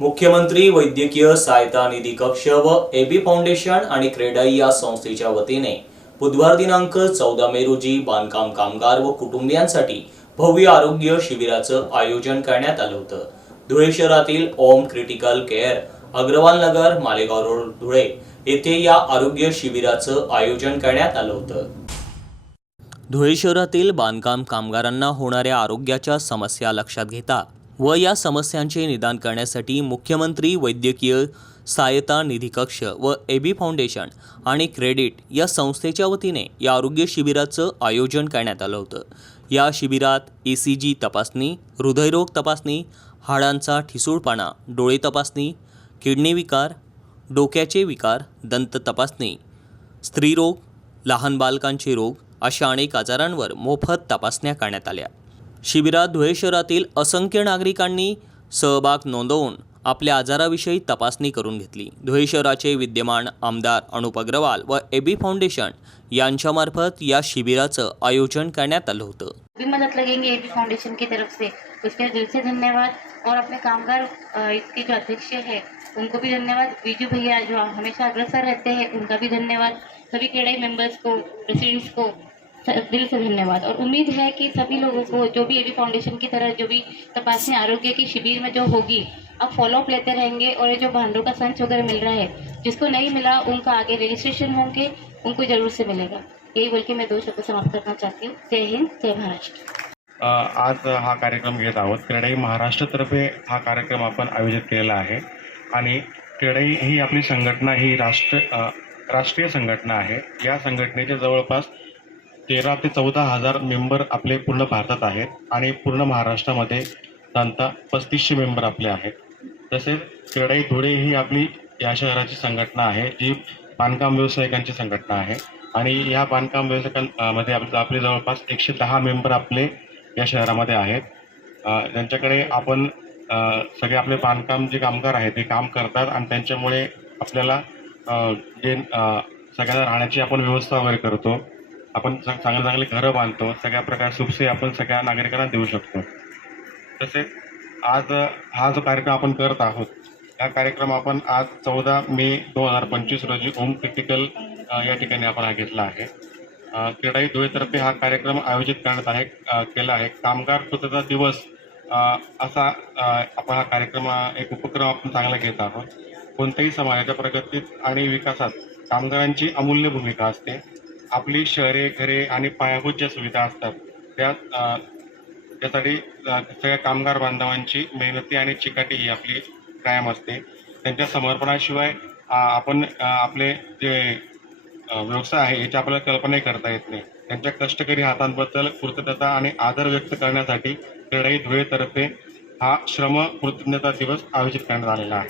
मुख्यमंत्री वैद्यकीय सहायता निधी कक्ष व एबी फाउंडेशन आणि क्रेडाई या संस्थेच्या वतीने बुधवार दिनांक चौदा मे रोजी बांधकाम कामगार व कुटुंबियांसाठी भव्य आरोग्य शिबिराचं आयोजन करण्यात आलं होतं. धुळे शहरातील Om critical care Agrawal Nagar Malegaon road Dhule येथे या आरोग्य शिबिराचं आयोजन करण्यात आलं होतं. धुळे शहरातील बांधकाम कामगारांना होणाऱ्या आरोग्याच्या समस्या लक्षात घेता व या समस्यांचे निदान करण्यासाठी मुख्यमंत्री वैद्यकीय सहायता निधी कक्ष व एबी फाउंडेशन आणि क्रेडिट या संस्थेच्या वतीने या आरोग्य शिबिराचं आयोजन करण्यात आलं होतं. या शिबिरात ई सी जी तपासणी हृदयरोग तपासणी हाडांचा ठिसूळपणा डोळे तपासणी किडनी विकार डोक्याचे विकार दंत तपासणी स्त्रीरोग लहान बालकांचे रोग अशा अनेक आजारांवर मोफत तपासण्या करण्यात आल्या. शिबिरात धुळे शहरातील असंख्य नागरिकांनी सहभाग नोंदवून आपल्या आजाराविषयी तपासणी करून घेतली. धुळे शहराचे विद्यमान आमदार अनुप अग्रवाल व एबी फाउंडेशन यांच्यामार्फत या शिबिराचं आयोजन करण्यात आलं होतं. भी मदद लगेंगे एबी फाउंडेशन की तरफ से. उसके दिल से धन्यवाद और अपने कामगार अ, इसके जो अध्यक्ष है उनको भी धन्यवाद। बीजू भैया जो हमेशा अग्रसर रहते हैं उनका भी धन्यवाद। सभी क्रेडाई मेंबर्स को प्रेसिडेंट्स को दिल से धन्यवाद। और उम्मीद है कि सभी लोगों को जो भी एबी फाउंडेशन की तरह जो भी तपासनी आरोग्य की शिविर में जो होगी आप फॉलोअप लेते रहेंगे और ये जो भांडों का संच वगैरह मिल रहा है, जिसको नहीं मिला, उनका आगे रजिस्ट्रेशन होंगे, उनको ज़रूर से मिलेगा। यही बोल के मैं दो शब्द समाप्त करना चाहती हूँ। जय हिंद, जय महाराष्ट्र। आज हा कार्यक्रम घेत आहोत. क्रेडाई महाराष्ट्रतर्फे हा कार्यक्रम आपण आयोजित केलेला आहे. ही आपली संघटना, ही राष्ट्र राष्ट्रीय संघटना आहे. या संघटनेचे जवळपास तेरा ते चौदा हजार मेंबर आपले पूर्ण भारतात आहेत आणि पूर्ण महाराष्ट्रामध्ये साधारणतः पस्तीसशे मेंबर आपले आहेत. तसेच क्रेडाई धुळे ही आपली या शहराची संघटना आहे जी बांधकाम व्यावसायिकांची संघटना आहे. आणि या बांधकाम व्यावसायिकांमध्ये आपले आपले जवळपास एकशे दहा मेंबर आपले या शहरामध्ये आहेत. त्यांच्याकडे आपण सगळे आपले बांधकाम जे कामगार आहेत ते काम करतात आणि त्यांच्यामुळे आपल्याला जे सगळ्यांना राहण्याची आपण व्यवस्था वगैरे करतो. आपण चांगले चांगले घरं बांधतो सगळ्या प्रकार सुखसे आपण सगळ्या नागरिकांना देऊ शकतो. तसेच आज हा जो कार्यक्रम आपण करत आहोत हा कार्यक्रम आपण आज चौदा मे दोन हजार पंचवीस रोजी ओम क्रिटिकल या ठिकाणी आपण हा घेतला आहे. क्रीडाई धुळेतर्फे हा कार्यक्रम आयोजित करण्यात आहे केला आहे. कामगार स्वतःचा दिवस असा आपण हा कार्यक्रम एक उपक्रम आपण चांगला घेत आहोत. कोणत्याही समाजाच्या प्रगतीत आणि विकासात कामगारांची अमूल्य भूमिका असते. आपली शहरे घरे आणि पायाभूत ज्या सुविधा असतात त्या त्यासाठी सगळ्या कामगार बांधवांची मेहनती आणि चिकाटी ही आपली कायम असते. त्यांच्या समर्पणाशिवाय आपण आपले जे व्यवसाय आहे याची आपल्याला कल्पनाही करता येत नाही. त्यांच्या कष्टकरी हातांबद्दल कृतज्ञता आणि आदर व्यक्त करण्यासाठी क्रीडाई धुळेतर्फे हा श्रम कृतज्ञता दिवस आयोजित करण्यात आलेला आहे.